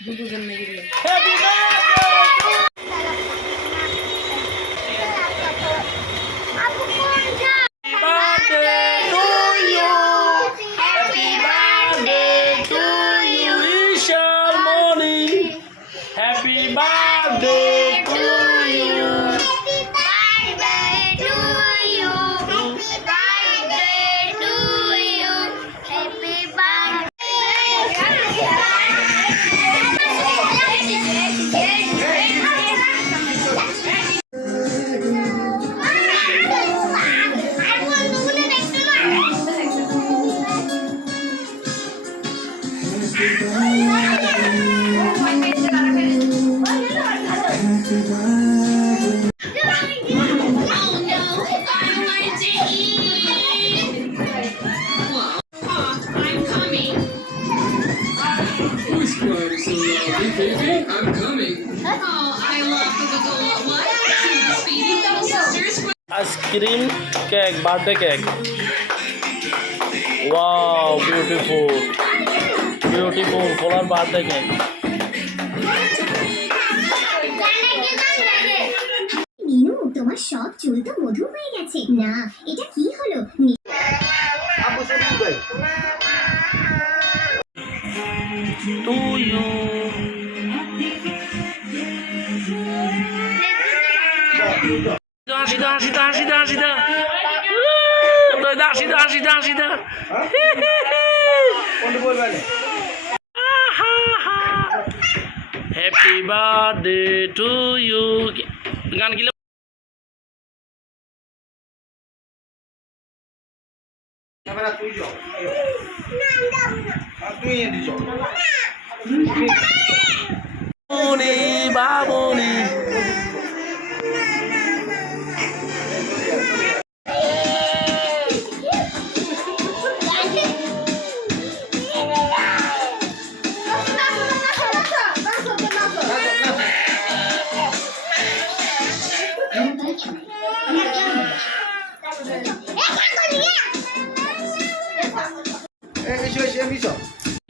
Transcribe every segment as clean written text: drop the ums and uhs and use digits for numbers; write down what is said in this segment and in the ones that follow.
Happy birthday to you. Happy birthday to you, Ishal Moni. Happy birthday to you. Happy birthday to you. Happy birthday to you. Happy birthday. Who's crying so loudly, baby? I'm coming. Oh, I love the what? Speedy little sisters. Ice-cream cake, birthday cake. Wow, beautiful. Beautiful color birthday cake. Minu, তোমার সব চুল তো মধু হয়ে গেছে। না, এটা কি হলো? To you. Happy birthday to you. গান গিলে বাবুনি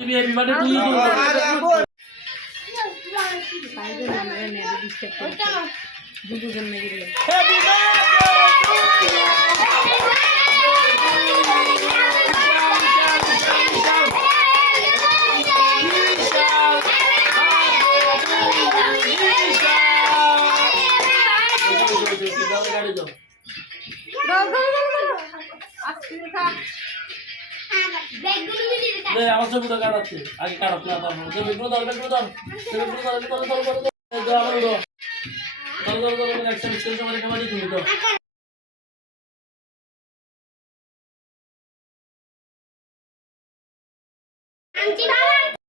Happy birthday to you. Happy আমার ছবি তো কাটাচ্ছে আগে কাটাচ্ছে না তারপর বেগুলো দাও বেগুলো দাও বেগুলো দাও বেগুলো দাও বেগুলো দাও